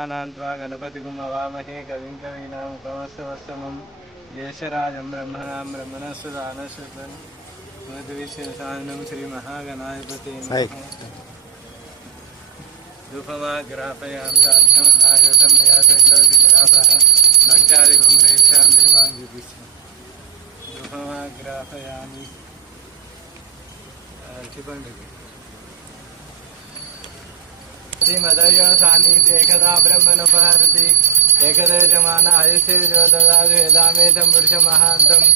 गणानान्त्वा गणपतिगुं हवामहे कविं कवीनामुपमस्तमस्तमं ज्येष्ठराजं ब्रह्मणां ब्रह्मणस्पदानश्रुतं मधुविशेषानं श्रीमहागणाधिपते नमः। धूपमाग्रापयां साध्यमन्नायुतं मया सैलोदिनिरापः भक्त्यादिकं प्रेक्षां देवाङ्गिभिश्च धूपमाग्रापयामि। मदयो सानीति एकदा ब्रह्मणोपहरति एकदा जमान आयुष्य जो ददातु वेदामेतं पुरुषमहान्तम्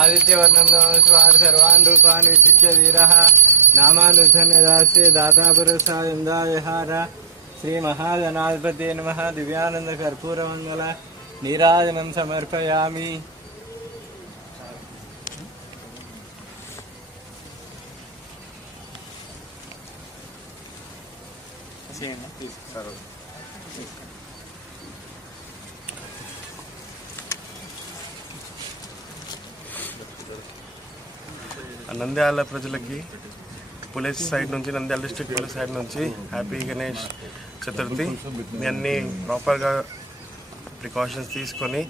आदित्यवर्णं नमस्वार सर्वान् रूपान् विचित्य वीरः नामानुसन्निधास्य दाता पुरुषायन्दाविहार श्रीमहागणाधिपते नमः। दिव्यानन्दकर्पूरमङ्गल नीराजनं समर्पयामि। నంద్యాల ప్రజలకి పోలీస్ సైడ్ నుంచి, నంద్యాల డిస్ట్రిక్ట్ పోలీస్ సైడ్ నుంచి హ్యాపీ గణేష్ చతుర్థి. మీ అన్ని ప్రాపర్గా ప్రికాషన్స్ తీసుకొని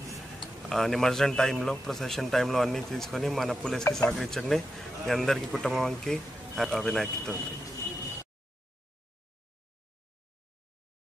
నిమజ్జనం టైంలో, ప్రొసెషన్ టైంలో అన్నీ తీసుకొని మన పోలీస్కి సహకరించండి. మీ అందరికీ కుటుంబానికి వినాయక చతుర్థి.